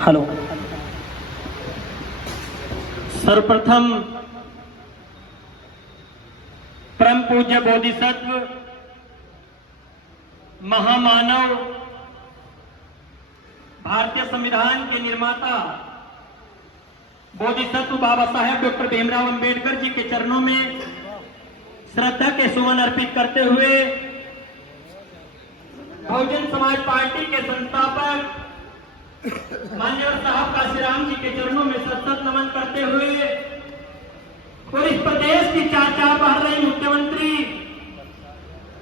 Hello. सर्वप्रथम परम पूज्य बोधिसत्व महामानव भारतीय संविधान के निर्माता बोधिसत्व बाबा साहेब डॉक्टर भीमराव अंबेडकर जी के चरणों में श्रद्धा के सुमन अर्पित करते हुए बहुजन समाज पार्टी के संस्थापक माननीय साहब काशीराम जी के चरणों में सतत नमन करते हुए और इस प्रदेश की चार बार रही मुख्यमंत्री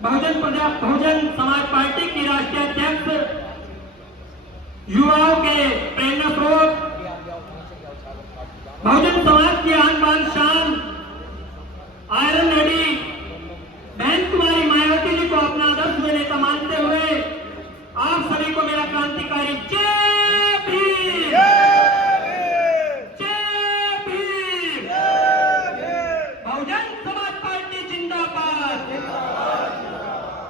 बहुजन समाज पार्टी की राष्ट्रीय अध्यक्ष युवाओं के प्रेरणा स्रोत बहुजन समाज की आन बान शान आयरन लेडी बहन कुमारी मायावती जी को अपना आदर्श नेता मानते हुए आप सभी को मेरा क्रांतिकारी जय भीम, जय भीम। बहुजन समाज पार्टी जिंदाबाद,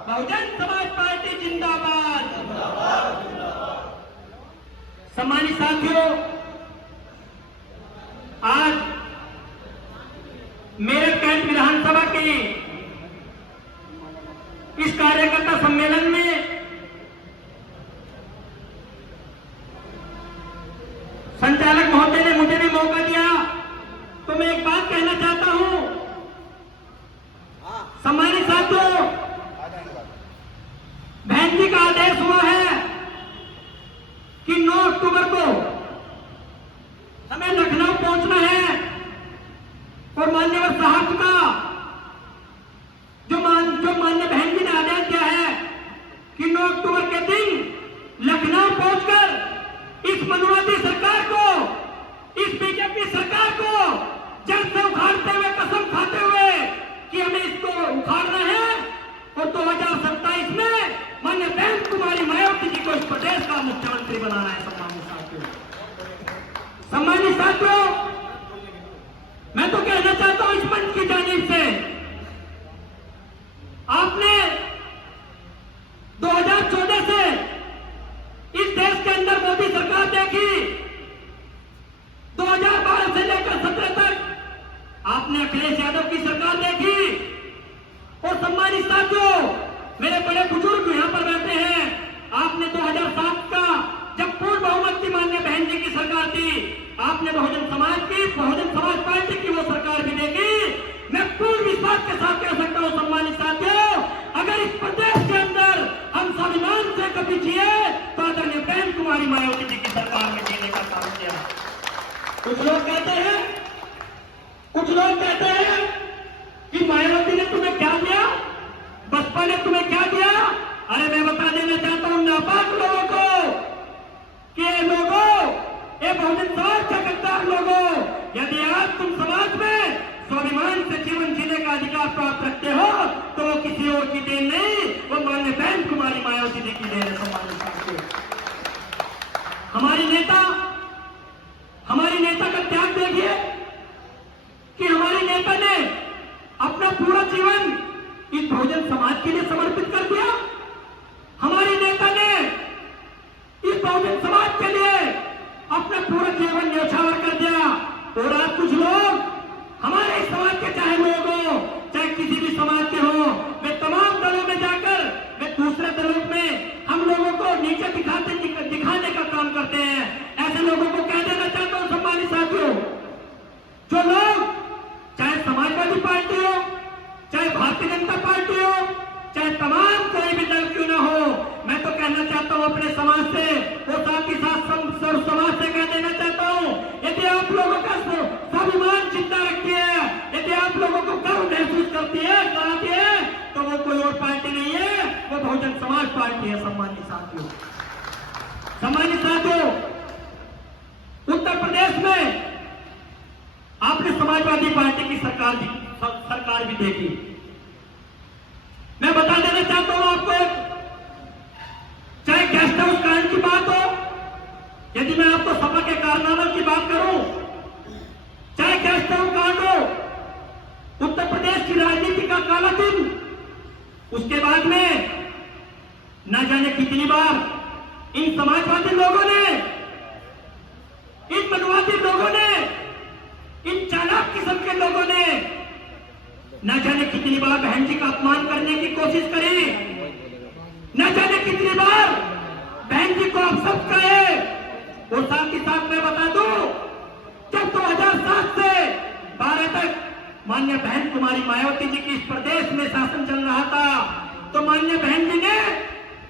बहुजन समाज पार्टी जिंदाबाद। सम्मानित साथियों, आज मेरठ कैंट विधानसभा के इस कार्यकर्ता सम्मेलन में संचालक महोदय ने मुझे भी मौका दिया, तो मैं एक बात कहना चाहता हूं। सम्मानित साथियों, बहन जी का आदेश हुआ है कि 9 अक्टूबर को हमें लखनऊ पहुंचना है और माननीय साहब का जो माननीय बहन जी ने आदेश दिया है कि 9 अक्टूबर के दिन लखनऊ पहुंचकर इस मनुवादी सरकार को, इस बीजेपी सरकार को जड़ से उखाड़ते हुए कसम खाते हुए कि हमें इसको उखाड़ना है और 2027 में माननीय बहन कुमारी मायावती जी को इस प्रदेश का मुख्यमंत्री बनाना है। सम्मानित साथियों, मैं तो कहना चाहता हूं इस मंच की जानिब से, आपने 2014 से इस देश के अंदर मोदी सरकार देखी, 2012 से लेकर 17 तक आपने अखिलेश यादव की सरकार देखी। और सम्मानित साथियों, मेरे बड़े बुजुर्ग यहां पर बैठे हैं, आपने 2007 का जब पूर्ण बहुमत की माननीय बहन जी की सरकार थी, आपने बहुजन समाज पार्टी की वो सरकार भी देखी। मैं पूर्ण विश्वास के साथ कह सकता हूं सम्मानित साथियों, अगर इस प्रदेश के अंदर हम स्वाभिमान से कभी जिए तो आदरणीय बहन कुमारी मायावती जी की सरकार में जीने का काम किया। कुछ लोग कहते हैं कि मायावती ने तुम्हें क्या दिया, बसपा ने तुम्हें क्या दिया। अरे मैं बता देना चाहता हूं नापाक लोगों को कि ये बहुजन समाज के गद्दार लोगों, यदि आज तुम समाज में स्वाभिमान से जीवन जीने का अधिकार प्राप्त रखते हो तो वो किसी और की देन नहीं, वो माननीय बहन कुमारी मायावती जी की देन है। सम्मानित साथियों, हमारी नेता का त्याग देखिए कि हमारी नेता ने अपना पूरा जीवन इस बहुजन समाज के लिए समर्पित कर दिया। हमारी नेता ने इस बहुजन समाज के लिए अपना पूरा जीवन न्यौछावर कर दिया। और आज कुछ लोग हमारे इस समाज के चाहे लोग हो चाहे किसी भी समाज के हो, वे तमाम दलों में जाकर वे दूसरे दलों में हम लोगों को नीचे दिखाने का काम करते हैं। ऐसे लोगों को कह देना चाहता हूं सम्मानित साथियों, जो लोग चाहे समाजवादी पार्टी हो, चाहे भारतीय जनता पार्टी हो, चाहे तमाम कोई भी दल क्यों ना हो, मैं तो कहना चाहता हूं अपने समाज से और साथ ही साथ सर्व समाज से कह देना चाहता हूं, यदि आप लोगों का स्वाभिमान चिंता रखती है, यदि आप लोगों को गर्व महसूस कराती है तो वो कोई और पार्टी नहीं है, वो बहुजन समाज पार्टी है। सम्मानित साथियों, उत्तर प्रदेश में आपने समाजवादी पार्टी की सरकार भी देखी। मैं बता देना चाहता हूं आपको, चाहे गेस्ट हाउस कांड की बात हो, यदि मैं आपको सपा के कारनामों की बात करूं, चाहे गेस्ट हाउस कांड हो, उत्तर प्रदेश की राजनीति का काला दिन, उसके बाद में न जाने कितनी बार इन समाजवादी लोगों ने न जाने कितनी बार बहन जी का अपमान करने की कोशिश करी, न जाने कितनी बार बहन जी को अपशब्द कहे। और साथ ही साथ मैं बता दूं, जब 2007 से 12 तक माननीय बहन कुमारी मायावती जी की इस प्रदेश में शासन चल रहा था, तो माननीय बहन जी ने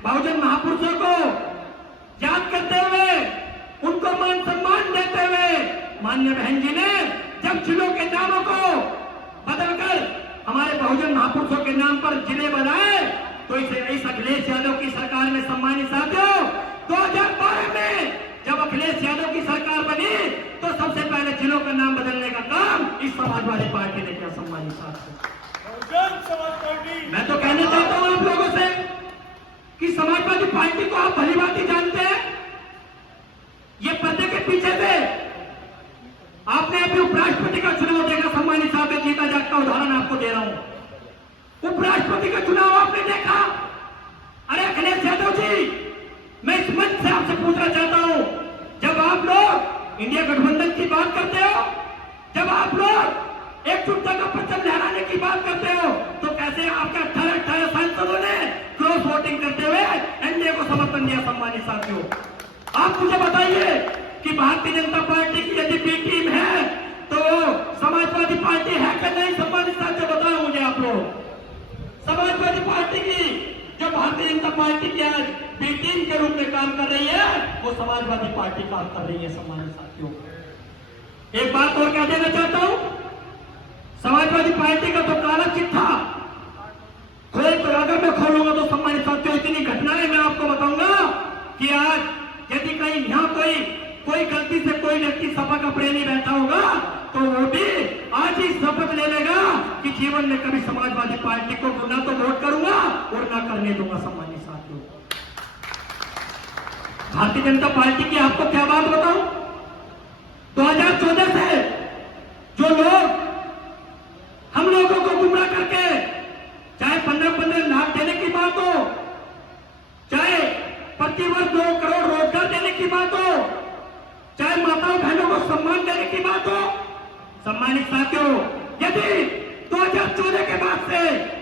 बहुजन महापुरुषों को याद करते हुए, उनको मान सम्मान देते हुए, माननीय बहन जी ने जब जिलों के नामों को बदलकर हमारे बहुजन महापुरुषों के नाम पर जिले बनाए, तो इस अखिलेश यादव की सरकार में सम्मानित साथियों 2012 में जब अखिलेश यादव की सरकार बनी, तो सबसे पहले जिलों का नाम बदलने का काम इस समाजवादी पार्टी ने किया। सम्मानित साथियों, मैं तो कहना चाहता हूं आप लोगों से कि समाजवादी पार्टी को आप भली भांति जानते हैं। ये पर्दे के पीछे से आपने अभी उपराष्ट्रपति का चुनाव देखा। सम्मानित साहब, जीता जागता उदाहरण आपको दे रहा हूं। उपराष्ट्रपति का चुनाव आपने देखा। अरे अखिलेश यादव जी, मैं इस मंच से आपसे पूछना चाहता हूं, जब आप लोग इंडिया गठबंधन की बात करते हो, जब आप लोग एकजुटता का परचम लहराने की बात करते हो, तो कैसे आपके 18 सांसदों ने क्रॉस वोटिंग करते हुए एनडीए को समर्थन दिया। सम्मानित साथियों, आप मुझे बताइए कि भारतीय जनता पार्टी की यदि बी टीम है तो समाजवादी पार्टी है कि नहीं? सम्मानित साथियों, बताओ मुझे आप लोग। समाजवादी पार्टी की जो भारतीय जनता पार्टी की आज बी टीम के रूप में काम कर रही है, वो समाजवादी पार्टी काम कर रही है। सम्मानित साथियों, एक बात और कह देना चाहता हूं, समाजवादी पार्टी का तो काला चिट्ठा खोल कर अगर मैं खोलूंगा तो सम्मानित साथियों इतनी घटनाएं मैं आपको बताऊंगा कि आज यदि कहीं यहां कोई गलती से कोई व्यक्ति सपा का प्रेमी बैठा होगा, तो वो भी आज ही शपथ ले लेगा कि जीवन में कभी समाजवादी पार्टी को ना तो वोट करूंगा और ना करने दूंगा। सम्मानित साथियों, भारतीय जनता पार्टी की आपको क्या बात बताऊं, 2014 से जो लोग हम लोगों को गुमराह करके चाहे 15-15 लाख देने की बात हो, चाहे प्रतिवर्ष 2 करोड़ रोजगार देने की बात हो, चाहे माताओं बहनों को सम्मान देने की बात हो, सम्मानित साथियों, यदि 2014 के बाद से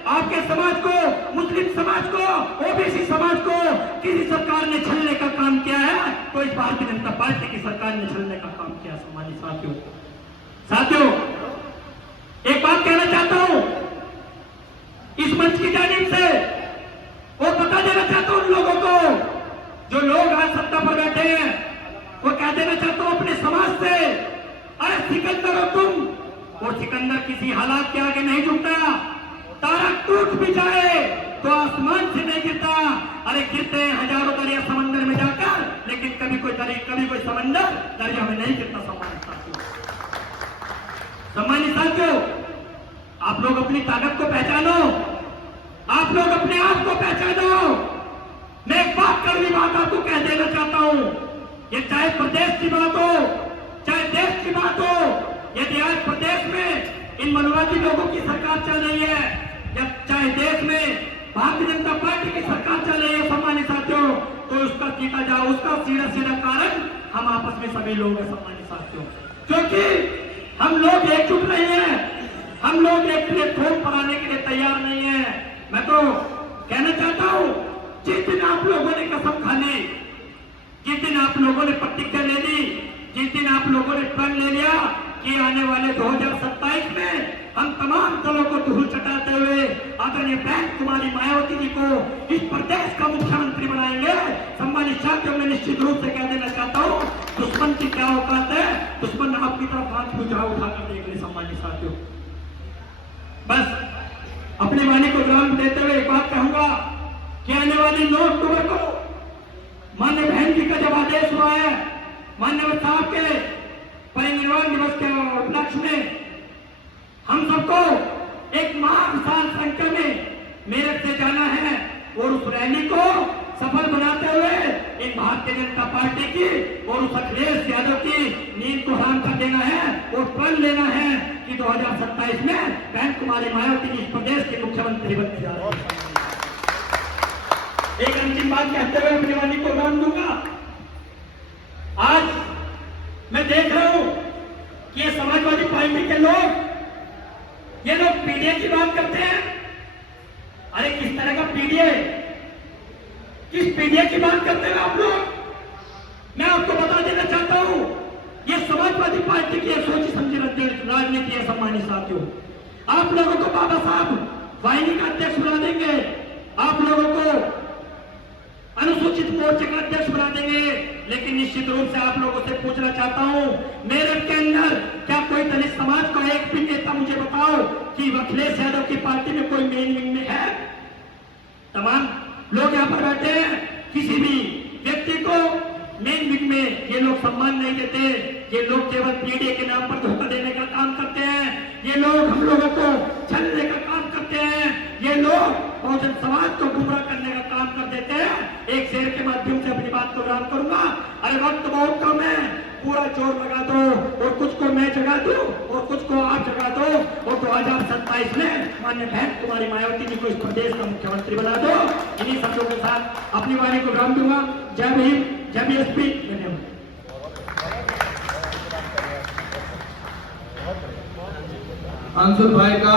आपके समाज को, मुस्लिम समाज को, ओबीसी समाज को किसी सरकार ने छलने का काम किया है, तो इस भारतीय जनता पार्टी की सरकार ने छलने का काम किया। सम्मानित साथियों, एक बात कहना चाहता हूं इस मंच की जानिब से, और बता देना चाहता हूं उन लोगों को जो लोग आज सत्ता पर बैठे हैं, वो कह देना चाहता हूं अपने समाज से, अरे सिकंदर हो तुम, और सिकंदर किसी हालात के आगे नहीं झुकता। तारा टूट भी जाए तो आसमान से नहीं गिरता। अरे गिरते हैं हजारों दरिया समंदर में जाकर, लेकिन कभी कोई समंदर दरिया में नहीं गिरता। सम्मानित साथियों, आप लोग अपनी ताकत को पहचानो, आप लोग अपने आप को पहचानो। मैं एक बात कड़वी बात आपको कह देना चाहता हूं, ये चाहे प्रदेश की बात हो, चाहे देश की बात हो, यदि आज प्रदेश में इन मनोवादी लोगों की सरकार चल रही है, या चाहे देश में भारतीय जनता पार्टी की सरकार चल रही है, सम्मानित साथियों, तो उसका सीधा जाओ, उसका सीधा कारण हम आपस में सभी लोग हैं। सम्मानित साथियों, क्योंकि हम लोग एकजुट नहीं है, हम लोग एक लिए खून पड़ाने के लिए तैयार नहीं है। मैं तो कहना चाहता हूं, जिस दिन आप लोगों ने कसम खा ली, जिस दिन आप लोगों ने प्रतिज्ञा ले ली, जिस दिन आप लोगों ने प्रण ले लिया कि आने वाले 2027 में हम तमाम दलों को धूल चटाते हुए आदरणीय बहन कुमारी मायावती जी को इस प्रदेश का मुख्यमंत्री बनाएंगे, सम्मानित साथियों, मैं निश्चित रूप से कह देना चाहता हूं, दुश्मन की क्या औकात है, दुश्मन आपकी तरफ हाथ बुझा उठाकर देख ले। सम्मानित साथियों, बस अपनी वाणी को विराम देते हुए एक बात कहूंगा कि आने वाली 9 अक्टूबर को माननीय बहन जी का जब आदेश हुआ है, माननीय साहब के परिनिर्वाण दिवस के उपलक्ष्य में हम सबको एक महाविशाल संख्या में मेरठ से जाना है और उस रैली को सफल बनाते हुए इन भारतीय जनता पार्टी की और उस अखिलेश यादव की नींद को हराम कर देना है और प्रण लेना है कि 2027 में बहन कुमारी मायावती जी इस प्रदेश के मुख्यमंत्री बनने जा रहे हैं। एक अंतिम बात कहते हुए अपनी वाणी को विराम दूंगा। आज मैं देख रहा हूं कि ये समाजवादी पार्टी के लोग ये लोग पीडीए की बात करते हैं। अरे किस तरह का पीडीए, किस पीडीए की बात करते हैं आप लोग? मैं आपको बता देना चाहता हूं, ये समाजवादी पार्टी की सोची समझी राजनीति है। सम्मानित साथियों, आप लोगों को बाबा साहब वाहिनी का अध्यक्ष बना देंगे, आप लोगों को अनुसूचित मोर्चे का अध्यक्ष बना देंगे, लेकिन निश्चित रूप से आप लोगों से पूछना चाहता हूं, मेरठ के अंदर क्या कोई दलित समाज का एक भी नेता मुझे बताओ कि अखिलेश यादव की पार्टी में कोई मेन विंग में है? तमाम लोग यहां पर बैठे हैं, किसी भी व्यक्ति को मेन विंग में ये लोग सम्मान नहीं देते। ये लोग केवल पीडीए के नाम पर धोखा देने का काम करते हैं। ये लोग हम लोगों को छलने का काम करते हैं। ये लोग बहुजन समाज को गुमराह करने का काम कर देते हैं। एक शेर के माध्यम से अपनी बात को विराम करूंगा। अरे वक्त बहुत कम है, पूरा जोर लगा दो और कुछ को मैं जगा दूं और कुछ को आप जगा दो और 2027 में मान्य बहन कुमारी मायावती जी को इस प्रदेश का मुख्यमंत्री बना दो। इन्हीं शब्दों के साथ अपनी वाणी को विराम दूंगा। जय भीम, जय बीएसपी। धन्यवाद। अंशुल भाई का